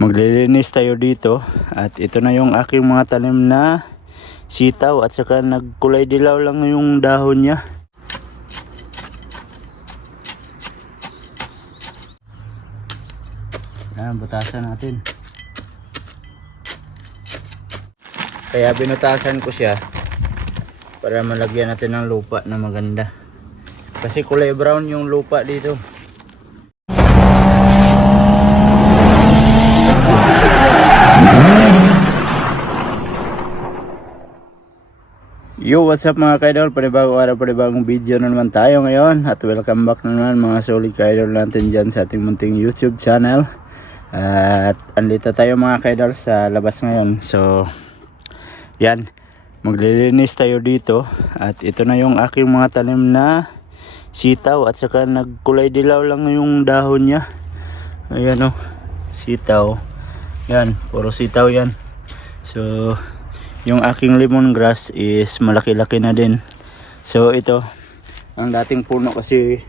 Maglilinis tayo dito at ito na yung aking mga tanim na sitaw at saka nagkulay dilaw lang yung dahon niya. Yan, butasan natin. Kaya binutasan ko siya para malagyan natin ng lupa na maganda. Kasi kulay brown yung lupa dito. Yo, what's up mga kaidol? Panibagong araw, panibagong video na naman tayo ngayon. At welcome back na naman mga solid kaidol natin dyan sa ating munting YouTube channel. At andito tayo mga kaidol sa labas ngayon. So, yan. Maglilinis tayo dito. At ito na yung aking mga tanim na sitaw. At saka nagkulay dilaw lang yung dahon niya. Ayan o, sitaw. Yan, puro sitaw yan. So, yung aking lemongrass is malaki-laki na din. So ito, ang dating puno kasi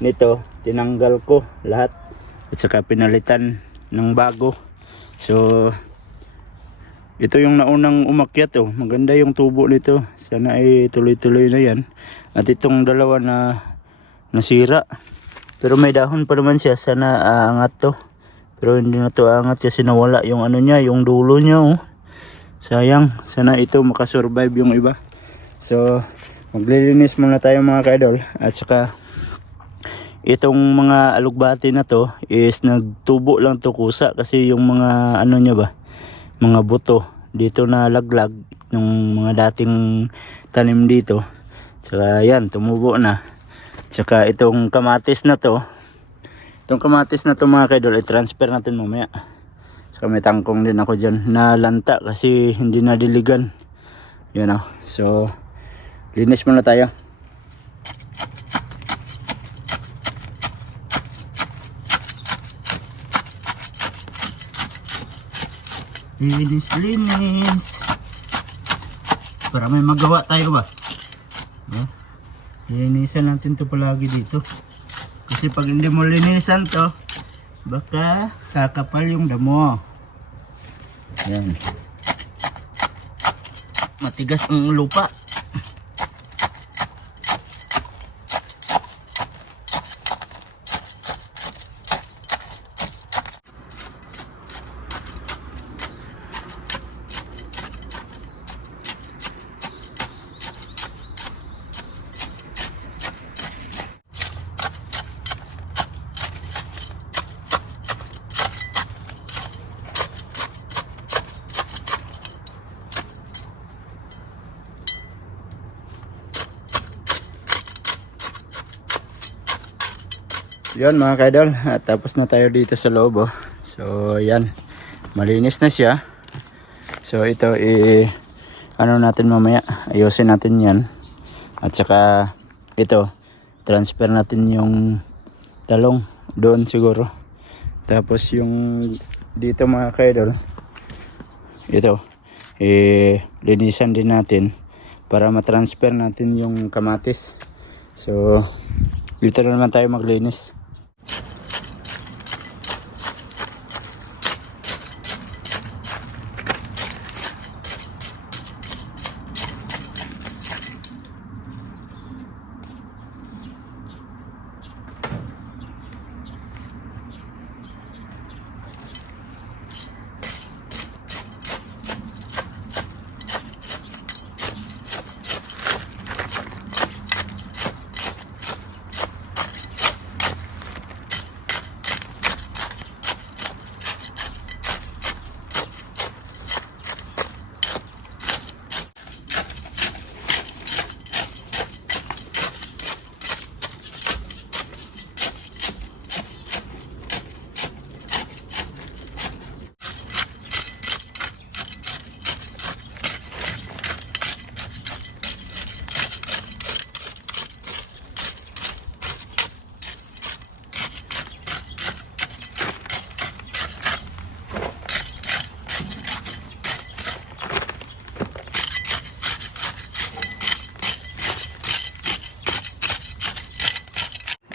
nito, tinanggal ko lahat at saka pinalitan ng bago. So ito yung naunang umakyat oh. Maganda yung tubo nito. Sana ay tuloy-tuloy na yan. At itong dalawa na nasira. Pero may dahon pa naman siya. Sana aangat to. Pero hindi na to aangat kasi nawala yung ano niya, yung dulo niya oh. Sayang, sana ito makasurvive yung iba. So, maglilinis muna tayo mga kaidol. At saka, itong mga alugbati na to is nagtubo lang to kusa. Kasi yung mga ano niya ba, mga buto dito na laglag ng mga dating tanim dito. Saka yan, tumubo na. Saka itong kamatis na to. Itong kamatis na to mga kaidol, i-transfer natin mamaya. So may tangkong din ako dyan na lanta kasi hindi nadiligan. Yan o. So linis muna tayo. Linis. Para may magawa tayo ba? No? Linisan natin to palagi dito. Kasi pag hindi mo linisan to, baka kakapal yung damo. Yan. Matigas ang lupa. Yan mga kaidol, at tapos na tayo dito sa loob oh. So yan, malinis na siya. So ito ano natin mamaya, ayusin natin yan. At saka ito, transfer natin yung talong doon siguro. Tapos yung dito mga kaidol, ito linisan din natin para matransfer natin yung kamatis. So dito na naman tayo maglinis.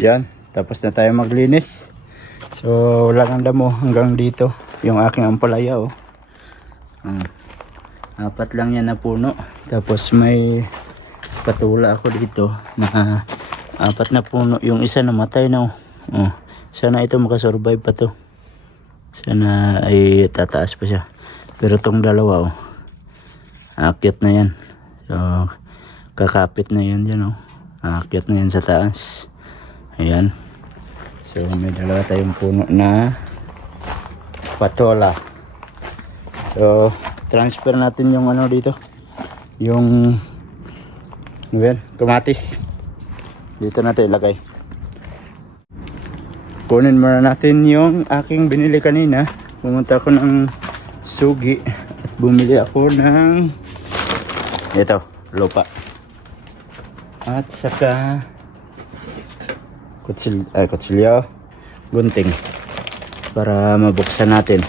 Yan, tapos na tayo maglinis. So wala nang damo hanggang dito. yung aking ampalaya oh. Apat lang yan na puno. Tapos may patula ako dito na apat na puno. Yung isa namatay na oh. Sana ito makasurvive pa to. Sana ay tataas pa siya. Pero tong dalawa oh, aakyat na yan. So kakapit na yan dyan oh. Aakyat na yan sa taas. Ayan. So may dalawa tayong puno na patola. So transfer natin yung ano dito, yung kamatis dito natin ilagay. Kunin muna natin yung aking binili kanina. Pumunta ako ng Sugi at bumili ako ng ito, lupa at saka kutsilyo, gunting para mabuksan natin.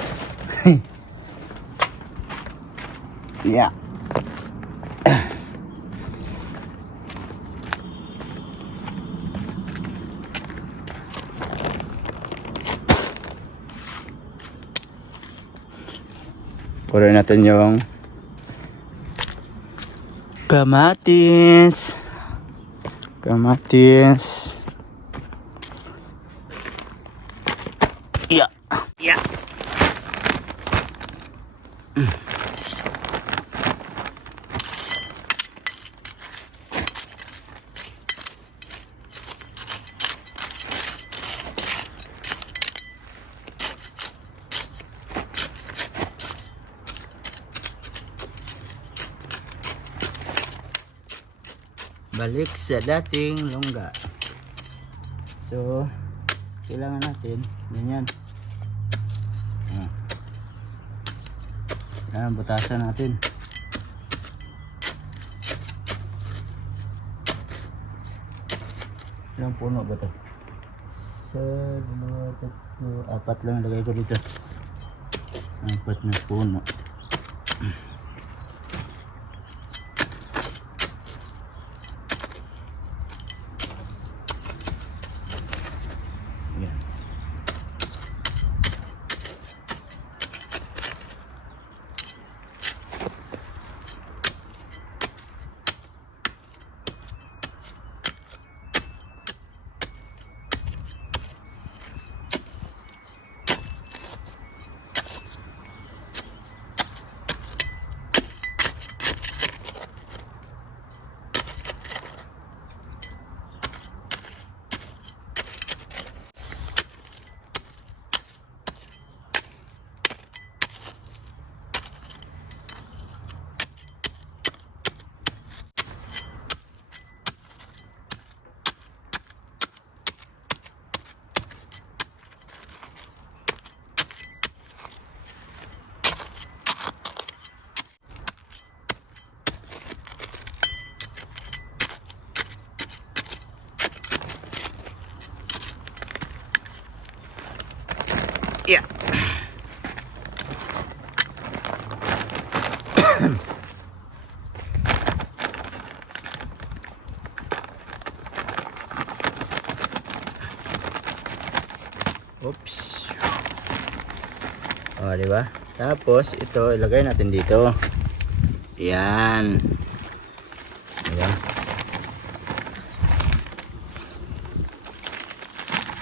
Yeah. Kunin natin yung kamatis. Yeah. Balik sa dating lungga. So kailangan natin ganyan. Butasan natin. Ilang puno ba ito? Apat lang lagay ko dito. Apat na puno. Yeah. Oops. Oh, di ba? Tapos ito ilagay natin dito. Yan. Ayan.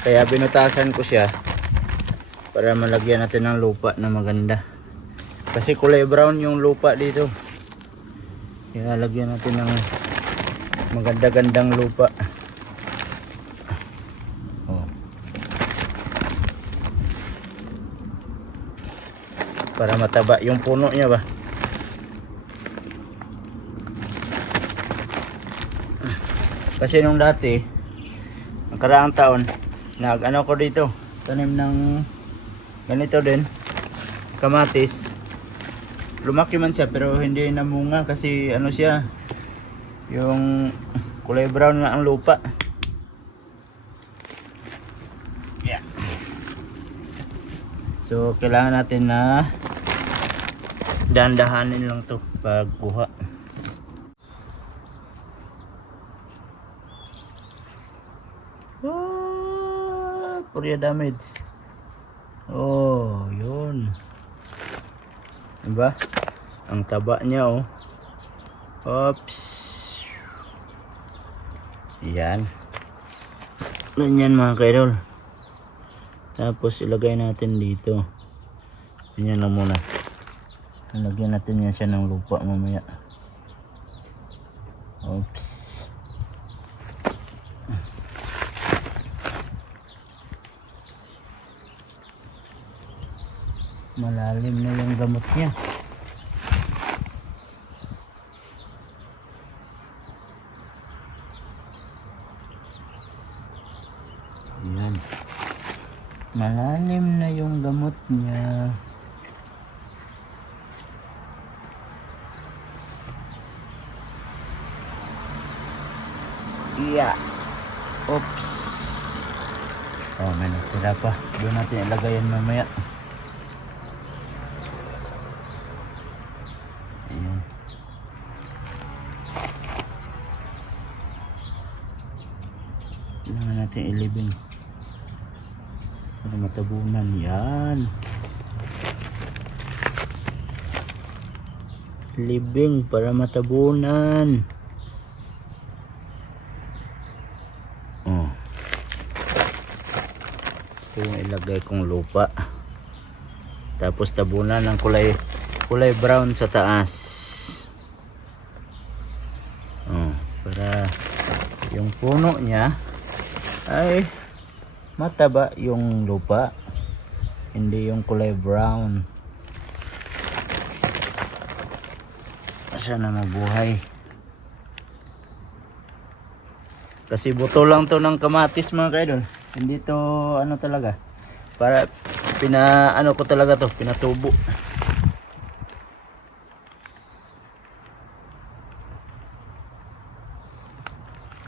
Kaya binutasan ko siya para malagyan natin ng lupa na maganda. Kasi kulay brown yung lupa dito. Kaya lagyan natin ng maganda-gandang lupa. Oh. Para mataba yung puno niya ba. Kasi nung dati, ang karaang taon, nag-ano ko dito, tanim ng ganito din, kamatis. Lumaki man siya pero hindi namunga kasi ano siya, yung kulay brown nga ang lupa. Yeah. So kailangan natin na dahan-dahanin lang to pagkuha. Korea damage. Oh, yun. Diba? Ang taba niya oh. Oops. Yan. Ganyan mga kaidol. Tapos ilagay natin dito. Ganyan lang muna. Lagyan natin yan siya ng lupa mamaya. Oops. Malalim na yung gamot niya. Yan. Malalim na yung gamot niya. Yeah. Oops. Oh, may natira pa. Doon natin ilagay yan mamaya. Ayan. Kailangan natin ilibing para matabunan. Yan. Libing para matabunan. Oh. Ito yung ilagay kong lupa. Tapos tabunan ng kulay brown sa taas. Oh, para yung puno niya ay mataba yung lupa. Hindi yung kulay brown. Sana mabuhay. Kasi buto lang to ng kamatis mga kaidol. Hindi to ano talaga. Para ano ko talaga to, pinatubo.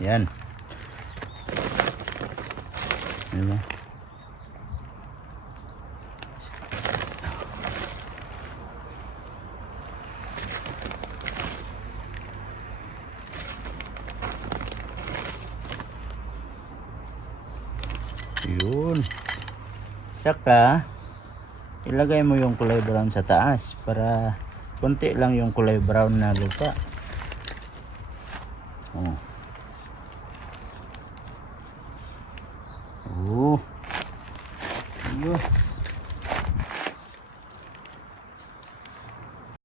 Yan. Diba? Yun. Saka ilagay mo yung kulay brown sa taas para konti lang yung kulay brown na lupa. Oh. Oh. Yes.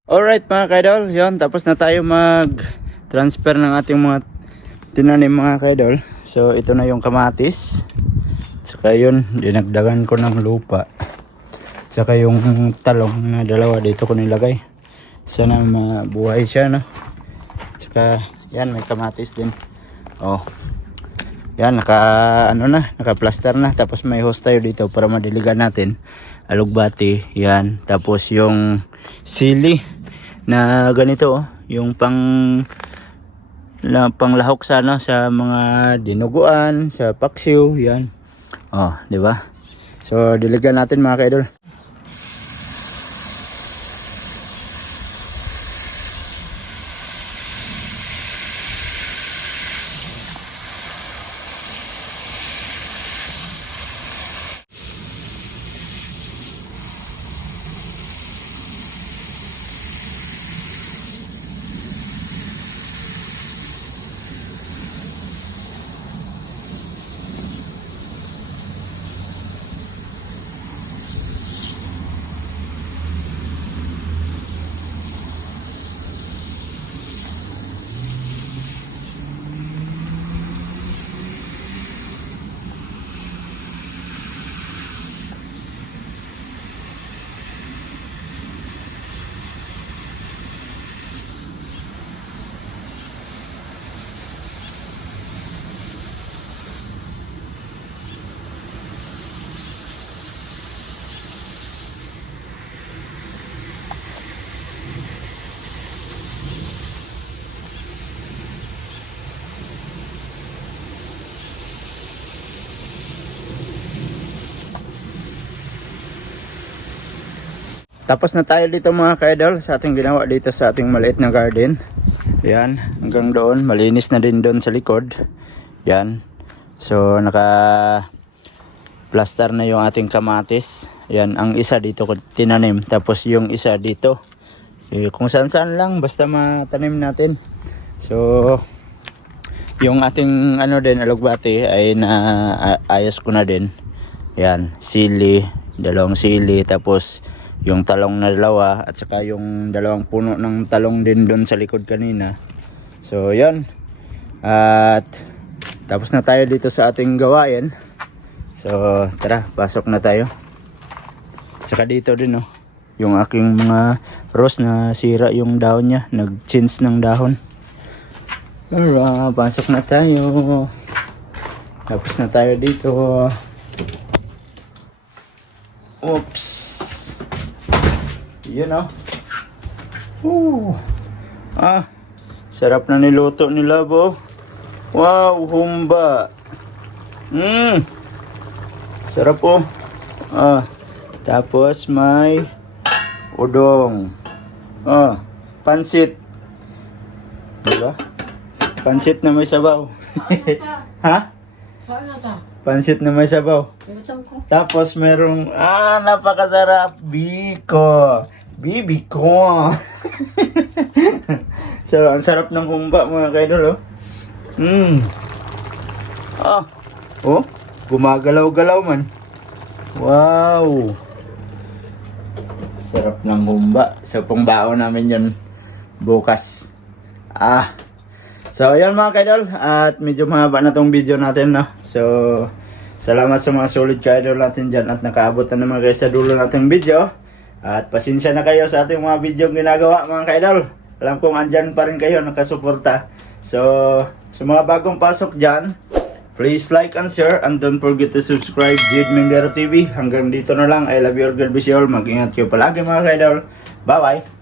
Alright mga kaidol, yun, tapos na tayo mag-transfer ng ating mga tinanim mga kaidol. So ito na yung kamatis. Saka yun, dinagdagan ko ng lupa. Saka yung talong na dalawa dito ko nilagay. Sana mabuhay siya, no? Saka yan, may kamatis din. Oh. Yan, naka-plaster na. Tapos may hose tayo dito para madiligan natin. Alugbati, yan. Tapos yung sili na ganito, oh. Yung panglahok sa sa mga dinuguan, sa paksiw, yan. Oh, di ba? So, diligan natin mga kaidol. Tapos na tayo dito mga kaidol sa ating ginawa dito sa ating maliit na garden. Yan, hanggang doon, malinis na din doon sa likod. Yan. So naka plaster na yung ating kamatis. Yan, ang isa dito ko tinanim, tapos yung isa dito Kung saan-saan lang, basta matanim natin. So, yung ating ano din, alugbati ay ayos ko na din. Yan, sili, dalawang sili, tapos yung talong na dalawa, at saka yung dalawang puno ng talong din doon sa likod kanina. So, yan. At tapos na tayo dito sa ating gawain. So, tara, pasok na tayo. Saka dito din, oh. Yung aking mga rose na sira yung dahon niya. Nag-change ng dahon. Tara, pasok na tayo. Tapos na tayo dito. Oops. Yun, oh. Sarap na niluto nila, bo. Wow, humba. Sarap, po. Tapos may udong. Pansit. Diba? Pansit na may sabaw. Ha? Pansit na may sabaw. Tapos merong, napakasarap. Biko. Bibi ko. So, ang sarap ng humba, mga kaidol, oh. Gumagalaw-galaw man. Wow. Sarap ng humba. So, pangbaon namin yun bukas. So, ayan mga kaidol. At medyo mahaba na tong video natin, no? So, salamat sa mga solid kaidol natin dyan. At nakaabot na naman kayo sa dulo nating video. At pasensya na kayo sa ating mga video ginagawa, mga kaidol. Alam kong andyan pa rin kayo, nakasuporta. So, sa mga bagong pasok dyan, please like and share. And don't forget to subscribe, Jade Mendero TV. Hanggang dito na lang. I love you all. God bless you all. Mag-ingat kayo palagi, mga kaidol. Bye-bye.